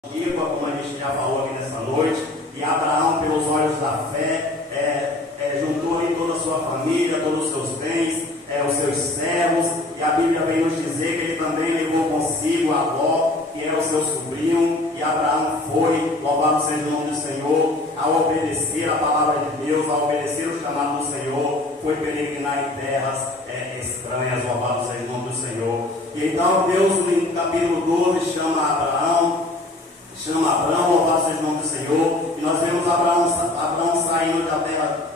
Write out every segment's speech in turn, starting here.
Como a gente já falou aqui nessa noite, e Abraão, pelos olhos da fé, juntou ali toda a sua família, todos os seus bens, os seus servos, e a Bíblia vem nos dizer que ele também levou consigo a Ló, que era o seu sobrinho, e Abraão foi, louvado seja o nome do Senhor, ao obedecer a palavra de Deus, ao obedecer o chamado do Senhor, foi peregrinar em terras estranhas, louvado seja o nome do Senhor. E então Deus, no capítulo 12, chama Abraão, louvado seja o nome do Senhor, e nós vemos Abraão saindo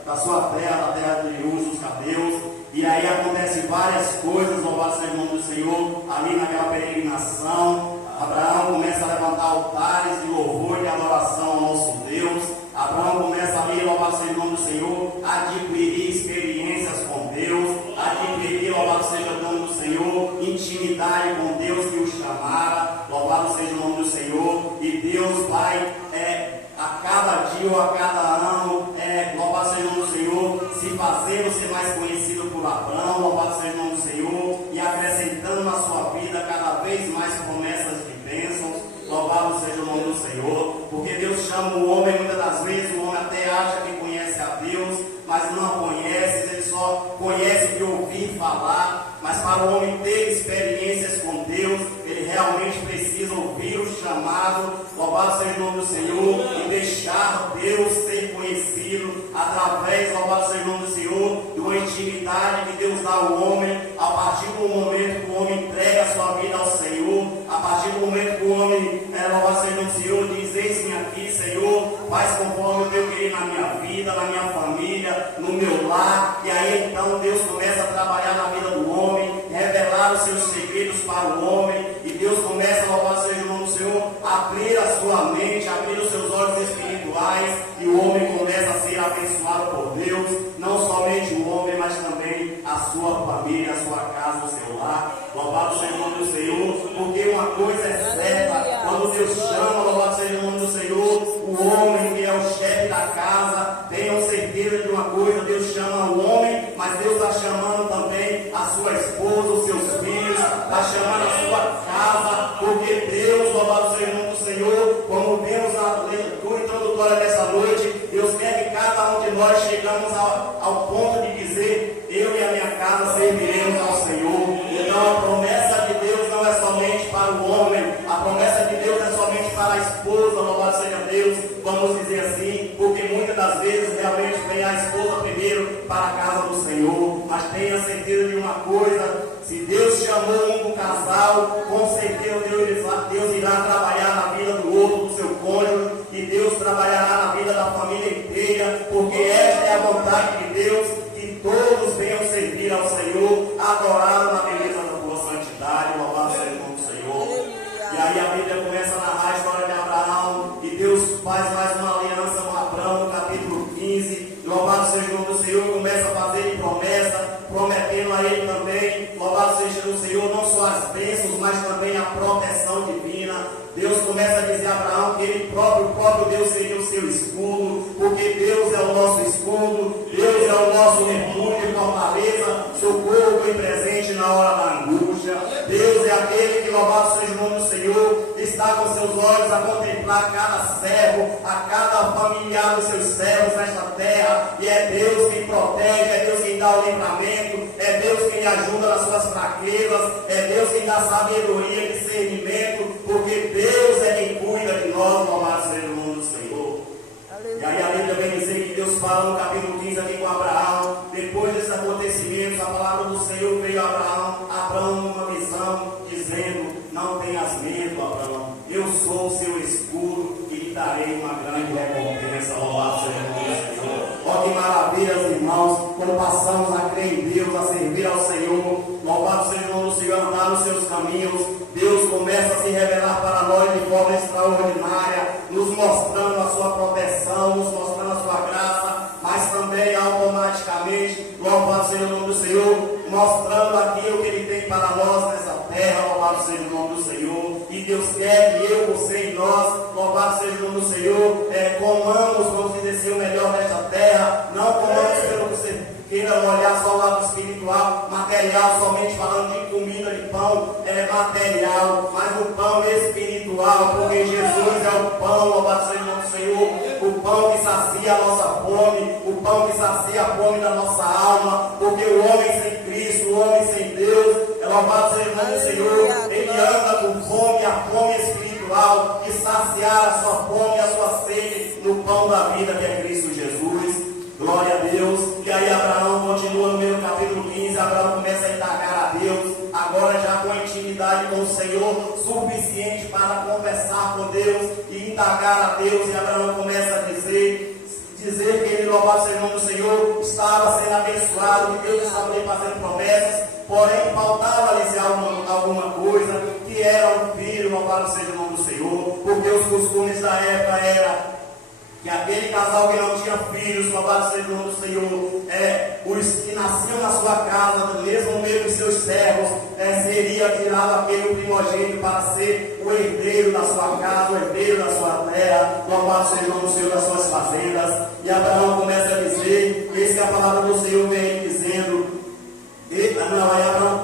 da sua terra, da terra de Ur dos Caldeus, e aí acontecem várias coisas, louvado seja o nome do Senhor, ali naquela peregrinação. Abraão começa a levantar altares de louvor e de adoração ao nosso Deus. Abraão começa ali, louvado seja o nome do Senhor, a adquirir experiências com Deus, adquirir, louvado seja o nome do Senhor, intimidade com Deus que o chamara, louvado seja o nome do Senhor, e Deus vai a cada dia ou a cada ano, louvado seja o nome do Senhor, se fazendo ser mais conhecido por Abraão, louvado seja o nome do Senhor, e acrescentando na sua vida cada vez mais promessas de bênçãos, louvado seja o nome do Senhor, porque Deus chama o homem, muitas das vezes o homem até acha que conhece a Deus, mas não conhece, ele só conhece de ouvir falar, mas para o homem ter experiências com Deus, ele realmente precisa ouvir o chamado, louvado seja o nome do Senhor, e deixar Deus ser conhecido através, louvado seja o nome do Senhor, de uma intimidade que Deus dá ao homem, a partir do momento que o homem entrega a sua vida ao Senhor, a partir do momento que o homem, louvado seja o nome do Senhor, diz: eis-me aqui, Senhor, faz conforme o teu querer na minha vida, na minha família, no meu lar, e aí então Deus começa a trabalhar na vida do homem, revelar os seus segredos para o homem, e Deus começa, louvado seja o nome do Senhor, a abrir a sua mente, abrir os seus olhos espirituais, e o homem começa a ser abençoado por Deus, não somente o homem, mas também a sua família, a sua casa, o seu lar, louvado seja o nome do Senhor, porque uma coisa é certa, quando Deus chama, louvado seja o nome do Senhor, o homem que é o chefe da casa, tenham certeza de uma coisa, Deus chama o homem, mas Deus está chamando também a sua esposa, os seus filhos, está chamando a sua casa, porque Deus, louvado seja o nome do Senhor, como vemos na leitura introdutória dessa noite, Deus quer que cada um de nós chegamos ao ponto de dizer: eu e a minha casa serviremos ao Senhor. Então a promessa de Deus não é somente para o homem, a promessa de Deus é somente para a esposa, louvado seja Deus, vamos dizer assim, porque muitas das vezes realmente vem a esposa primeiro para a casa do Senhor, mas tenha certeza de uma coisa: se Deus chamou um do casal, com certeza Deus irá trabalhar na vida do outro, do seu cônjuge, e Deus trabalhará na vida da família inteira, porque esta é a vontade de Deus, que todos venham servir ao Senhor, adorá-lo na beleza da sua santidade, louvado seja o nome do Senhor. E aí a Bíblia começa a narrar a história de Abraão, e Deus faz mais uma aliança com Abraão no capítulo 15, louvado seja o nome do Senhor, começa a fazer promessa, prometendo a ele também, louvado seja o Senhor, não só as bênçãos, mas também a proteção divina. Deus começa a dizer a Abraão que ele próprio, o próprio Deus seria o seu escudo, porque Deus é o nosso escudo, Deus é o nosso refúgio e fortaleza, socorro bem presente na hora da angústia. Deus é aquele que, louvado seja o nome do Senhor, está com seus olhos a contemplar cada servo, a cada familiar dos seus servos nesta terra, e é Deus quem protege, é Deus quem dá o livramento, é Deus quem ajuda nas suas fraquezas, é Deus quem dá sabedoria e discernimento, porque Deus é quem cuida de nós, louvado seja o nome do Senhor. E aí a Bíblia vem dizer que Deus fala no capítulo 15 aqui com Abraão, depois desses acontecimentos, a palavra do Senhor veio a Abraão numa visão, dizendo: não tenhas medo, Abraão, eu sou o seu escudo e lhe darei uma grande recompensa, louvado seja o nome do Senhor. Ó que maravilhas, irmãos, quando passamos a crer em Deus, a servir ao Senhor, louvado seja o nome do Senhor, andar nos seus caminhos, Deus começa a se revelar para nós de forma extraordinária, nos mostrando a sua proteção, nos mostrando a sua graça, mas também automaticamente, louvado seja o nome do Senhor, mostrando aquilo que Ele tem para nós nessa terra, louvado seja o nome do Senhor. E Deus quer que eu, você e nós, louvado seja o nome do Senhor, comamos, vamos dizer assim, o melhor desta terra, não comamos pelo que você queira olhar só o lado espiritual, material, somente falando de comida, de pão material, mas o pão espiritual espiritual, porque Jesus é o pão, louvado seja o nome do Senhor, o pão que sacia a nossa fome, o pão que sacia a fome da nossa alma, porque o homem sem Cristo, o homem sem Deus, louvado seja o nome do Senhor, ele anda com fome, a fome espiritual, que saciar a sua fome e a sua sede no pão da vida que é Cristo Jesus. Glória a Deus. E aí Abraão continua no mesmo capítulo 15, Abraão começa a indagar a Deus, agora já com intimidade com o Senhor, suficiente para conversar com Deus e indagar a Deus, e Abraão começa a dizer que ele, louvado seja o nome do Senhor, estava sendo abençoado, que Deus estava lhe fazendo promessas, porém faltava-lhes alguma coisa, que era um filho, louvado seja o nome do Senhor, porque os costumes da época eram que aquele casal que não tinha filhos, louvado seja o nome do Senhor, os que nasciam na sua casa, mesmo no meio dos seus servos, seria tirado aquele primogênito para ser o herdeiro da sua casa, o herdeiro da sua terra, louvado seja o nome do Senhor, das suas fazendas. E Abraão começa a dizer, eis que a palavra do Senhor vem dizendo,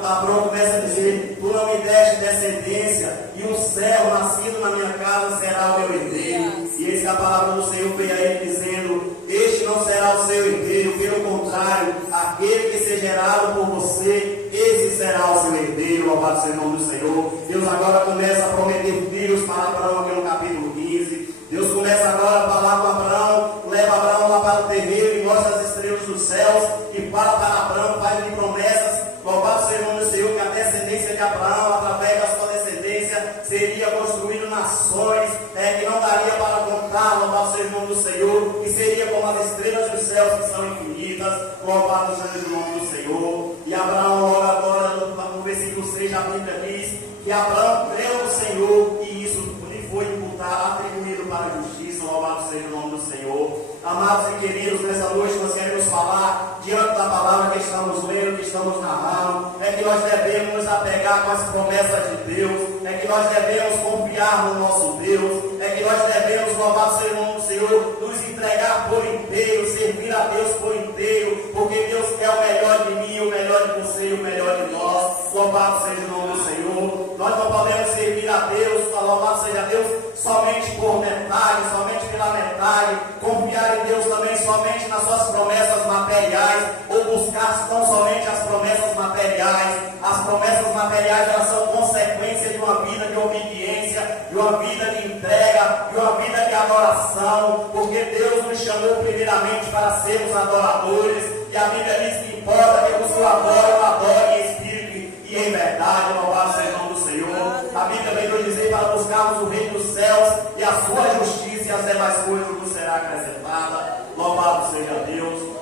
Abraão começa a dizer, tu não me deste descendência, e um servo nascido na minha casa será o meu herdeiro. E eis que a palavra do Senhor veio a ele dizendo, este não será o seu herdeiro, pelo contrário, aquele que seja gerado por você, esse será o seu herdeiro, louvado seja o nome do Senhor. Deus agora começa a prometer filhos para Abraão aqui no capítulo 15. Deus começa agora a falar com Abraão, leva Abraão lá para o terreiro e mostra as estrelas dos céus, e fala para Abraão, faz-lhe promessas, louvado seja o nome do Senhor, que a descendência de Abraão, através da sua descendência, seria construindo nações, que não daria para contar, louvado seja o nome do Senhor, que seria como as estrelas dos céus que são infinitas, louvado seja o nome do Senhor. E Abraão, logo agora, no versículo 6, a Bíblia diz que Abraão creu no Senhor, e isso lhe foi imputado, atribuído para a justiça, louvado seja o nome do Senhor. Amados e queridos, nessa noite nós queremos falar, diante da palavra que estamos lendo, que estamos narrando, que nós devemos nos apegar com as promessas de Deus, que nós devemos confiar no nosso Deus, que nós devemos, louvado seja o nome do Senhor, nos entregar por inteiro, servir a Deus por inteiro, porque Deus quer o melhor de mim, o melhor de você e o melhor de nós, louvado seja o nome do Senhor. Nós não podemos servir a Deus, louvado seja Deus, somente por metade, somente pela metade, confiar em Deus também somente nas suas promessas materiais, ou buscar tão somente as promessas materiais. As promessas materiais, elas são consequência de uma vida de obediência, de uma vida de entrega, de uma vida de adoração, porque Deus nos chamou primeiramente para sermos adoradores, e a Bíblia diz que importa que o Senhor adore em espírito e em verdade, louvado seja o nome do Senhor. A Bíblia vem nos dizer para buscarmos o reino dos céus e a sua justiça, e as demais coisas nos será acrescentada. Louvado seja Deus.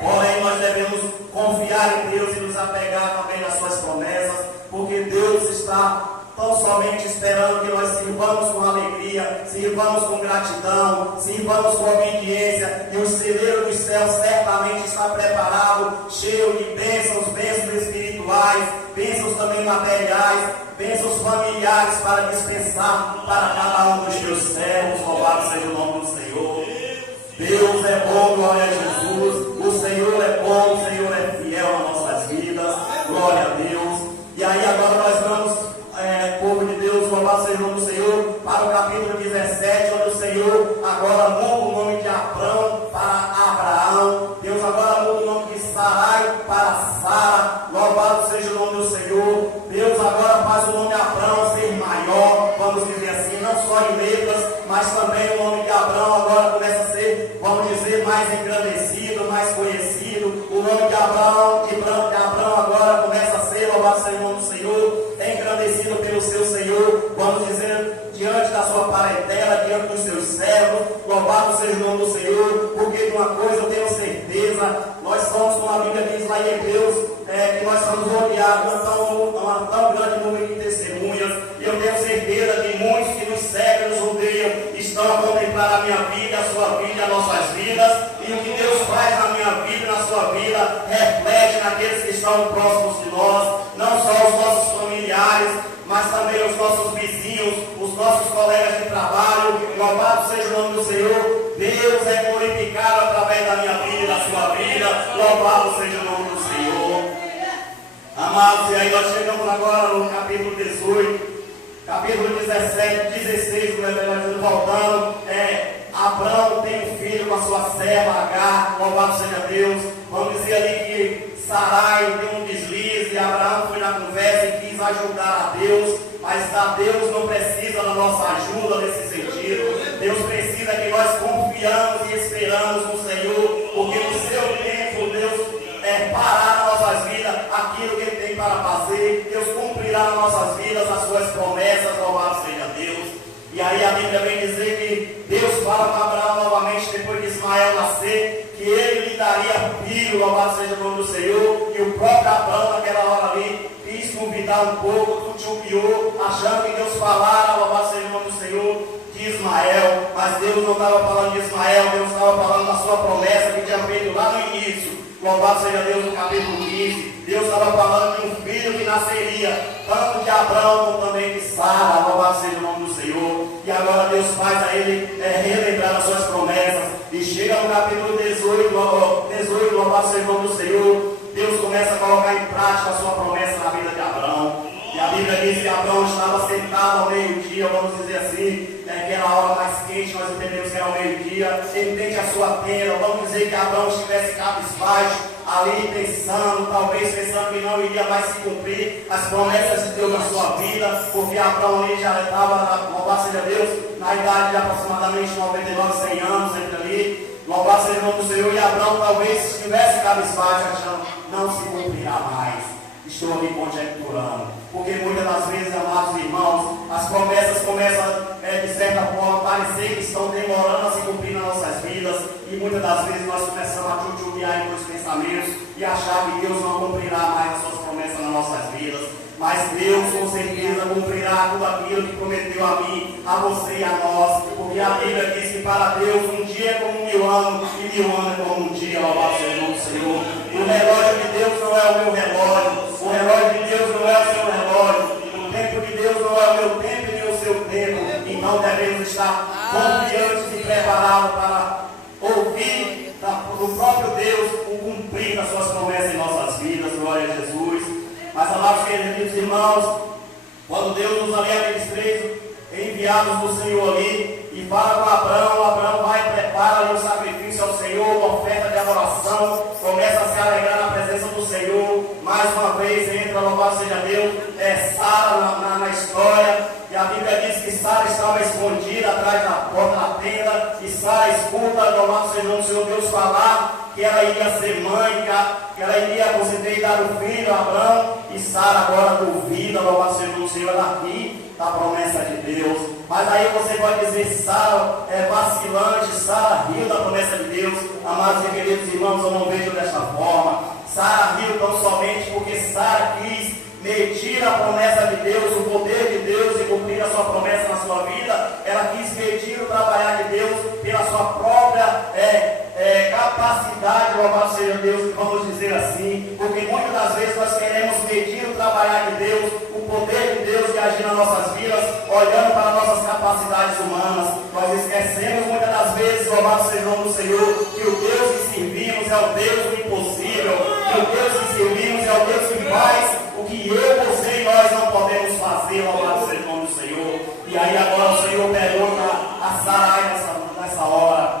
Porém, nós devemos confiar em Deus e nos apegar também nas suas promessas, porque Deus está tão somente esperando que nós sirvamos com alegria, sirvamos com gratidão, sirvamos com obediência, e o celeiro dos céus certamente está preparado, cheio de bênçãos, bênçãos espirituais, bênçãos também materiais, bênçãos familiares para dispensar para cada um dos teus servos. Louvado seja o nome do Senhor. Deus é bom, glória a Jesus. O Senhor é bom, o Senhor é fiel nas nossas vidas. Glória a Deus. E aí agora nós vamos, povo de Deus, louvado seja o nome do Senhor, para o capítulo 17, onde o Senhor agora muda o nome de Abrão para Abraão. Deus agora muda o nome de Sarai para Sara. Louvado seja o nome do Senhor. Deus agora faz o nome de Abrão ser maior, vamos dizer assim, não só em letras, mas também o nome de Abrão agora começa a ser, vamos dizer, mais engrandecido, mais conhecido. O nome de Abrão agora começa a ser, louvado seja o nome do Senhor, engrandecido pelo seu Senhor, vamos dizer, diante da sua parentela, diante dos seus servos. Louvado seja o nome do Senhor, porque de uma coisa eu tenho certeza, nós somos, como a Bíblia diz lá em Hebreus, que nós somos rodeados por tão grande número de testemunhas, e eu tenho certeza que muitos que nos seguem, nos rodeiam, estão a contemplar a minha vida, a sua vida, as nossas vidas, e o que Deus faz na minha vida e na sua vida reflete naqueles que estão próximos de nós, não só os nossos familiares, mas também os nossos vizinhos, os nossos colegas de trabalho. Louvado seja o nome do Senhor. Deus é glorificado através da minha vida e da sua vida. Louvado seja o nome do Senhor. Amados, e aí nós chegamos agora no capítulo 18, capítulo 17, 16 do Evangelho, voltando, Abraão tem um filho com a sua serva Agar, louvado seja Deus. Vamos dizer ali que Sarai tem um deslize, e Abraão foi na conversa e quis ajudar a Deus, mas Deus não precisa da nossa ajuda nesse sentido. Deus precisa que nós confiamos e esperamos no Senhor, porque no seu tempo Deus parar nas nossas vidas aquilo que Ele tem para fazer. Deus cumprirá nas nossas vidas as suas promessas, louvado seja Deus. E aí a Bíblia vem dizer que Deus fala para Abraão novamente, depois de Ismael nascer, que ele lhe daria filho, louvado seja o nome do Senhor. E o próprio Abraão naquela hora ali quis convidar um pouco, titubeou, achando que Deus falara, louvado seja o nome do Senhor, de Ismael. Mas Deus não estava falando de Ismael, Deus estava falando da sua promessa que tinha feito lá no início. Louvado seja Deus, no capítulo 15. Deus estava falando de um filho que nasceria, tanto de Abraão como também de Sara. Louvado seja o nome do Senhor. E agora Deus faz a ele relembrar as suas promessas. E chega no capítulo 18, louvado seja o nome do Senhor. Deus começa a colocar em prática a sua promessa na vida de Abraão. E a Bíblia diz que Abraão estava sentado ao meio-dia, vamos dizer assim, que era a hora mais quente, nós entendemos que era ao meio-dia, ele tende a sua tenda, vamos dizer que Abraão estivesse cabisbaixo, ali pensando, talvez pensando que não iria mais se cumprir as promessas de Deus na sua vida, porque Abraão ali já estava, louvado seja Deus, na idade de aproximadamente 99, 100 anos, entre ali, louvado seja o nome do Senhor, e Abraão talvez estivesse cabisbaixo, achando, não se cumprirá mais. Estou ali conjecturando, porque muitas das vezes, amados irmãos, as promessas começam, de certa forma, a parecer que estão demorando a se cumprir nas nossas vidas, e muitas das vezes nós começamos a titubear em nossos pensamentos e achar que Deus não cumprirá mais as suas promessas nas nossas vidas. Mas Deus com certeza cumprirá tudo aquilo que prometeu a mim, a você e a nós, porque a Bíblia diz que para Deus um dia é como 1000 anos e 1000 anos é como um dia, louvado seja o nome do Senhor. O relógio de Deus não é o meu relógio, o relógio de Deus não é o seu relógio, o tempo de Deus não é o meu tempo nem o seu tempo. Então devemos estar confiantes e preparados para ouvir do próprio Deus o cumprir das suas promessas em nossas vidas. Glória a Jesus. Mas, amados queridos irmãos, quando Deus usa ali aqueles 3 enviados do Senhor ali e fala com Abraão vai e prepara ali um sacrifício ao Senhor, uma oferta de adoração, começa a se alegrar na presença do Senhor. Mais uma vez entra, louvado seja Deus, Sara na história, e a Bíblia diz que Sara estava escondida atrás da porta da tenda, e Sara escuta, louvado seja o Senhor, Deus falar que ela iria ser mãe, que ela iria conceder e dar o filho a Abraão, e Sara agora duvida, louvado seja o Senhor, daqui da promessa de Deus. Mas aí você pode dizer, Sara é vacilante, Sara riu da promessa de Deus. Amados e queridos irmãos, eu não vejo desta forma. Sara riu tão somente porque Sara quis medir a promessa de Deus, o poder de Deus e cumprir a sua promessa na sua vida. Ela quis medir o trabalhar de Deus pela sua própria capacidade, louvado seja Deus, vamos dizer assim, porque muitas das vezes nós queremos medir o trabalhar de Deus, o poder de Deus de agir nas nossas vidas, olhando para nossas capacidades humanas. Nós esquecemos muitas das vezes, louvado seja o nome do Senhor, que o Deus que servimos é o Deus do impossível, que o Deus que servimos é o Deus que faz o que eu, você e nós não podemos fazer, louvado seja o nome do Senhor. E aí agora o Senhor pergunta a Sarai nessa hora: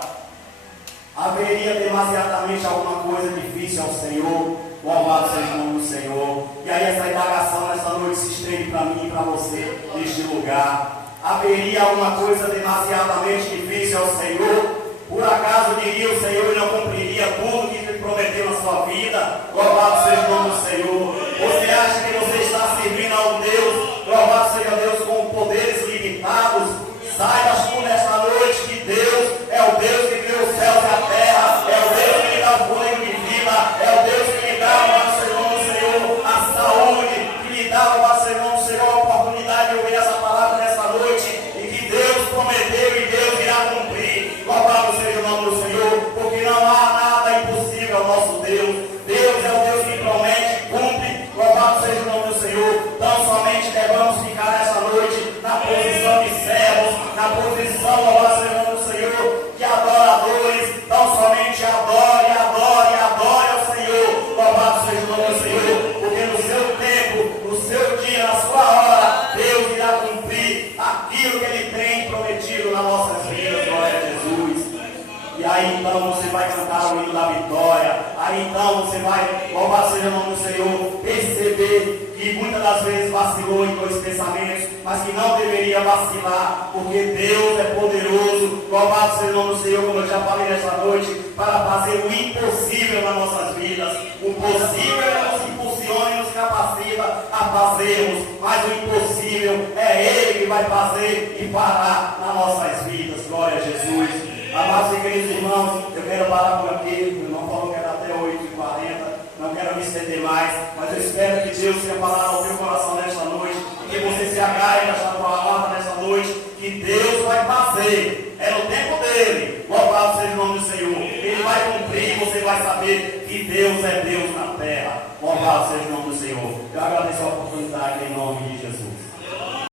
haveria demasiadamente alguma coisa difícil ao Senhor? Louvado seja o nome do Senhor. E aí essa indagação nessa noite se estende para mim e para você neste lugar. Haveria alguma coisa demasiadamente difícil ao Senhor? Por acaso diria o Senhor e não cumpriria tudo que Ele prometeu na sua vida? Louvado seja o nome do Senhor. Você acha que você está servindo a um Deus, louvado seja Deus, com poderes limitados? Saiba por nesta noite que Deus é o Deus que criou os céus e a terra, é o Deus que lhe dá o fôlego de vida, é o Deus que lhe dá, louvado seja o nome do Senhor, a saúde, que lhe dá, louvado seja o nome do Senhor, a oportunidade de ouvir essa palavra nesta noite, e que Deus prometeu e Deus irá cumprir. Louvado seja o nome do Senhor, porque não há nada impossível ao nosso Deus. Deus é o Deus que promete, cumpre. Louvado seja o nome do Senhor. aí então você vai cantar o hino da vitória, aí então você vai, louvado seja o nome do Senhor, perceber que muitas das vezes vacilou em dois pensamentos, mas que não deveria vacilar, porque Deus é poderoso, louvado seja o nome do Senhor, como eu já falei nesta noite, para fazer o impossível nas nossas vidas. O possível nos impulsiona e nos capacita a fazermos, mas o impossível é Ele que vai fazer e parar nas nossas vidas. Glória a Jesus. Amados e queridos irmãos, eu quero parar por aqui. O irmão falou que era até 8h40. Não quero me estender mais, mas eu espero que Deus tenha falado ao teu coração nesta noite, que você se agarre nesta palavra nesta noite, que Deus vai fazer, é no tempo dele. Louvado seja o nome do Senhor. Ele vai cumprir, você vai saber que Deus é Deus na terra. Louvado seja o nome do Senhor. Eu agradeço a oportunidade em nome de Jesus.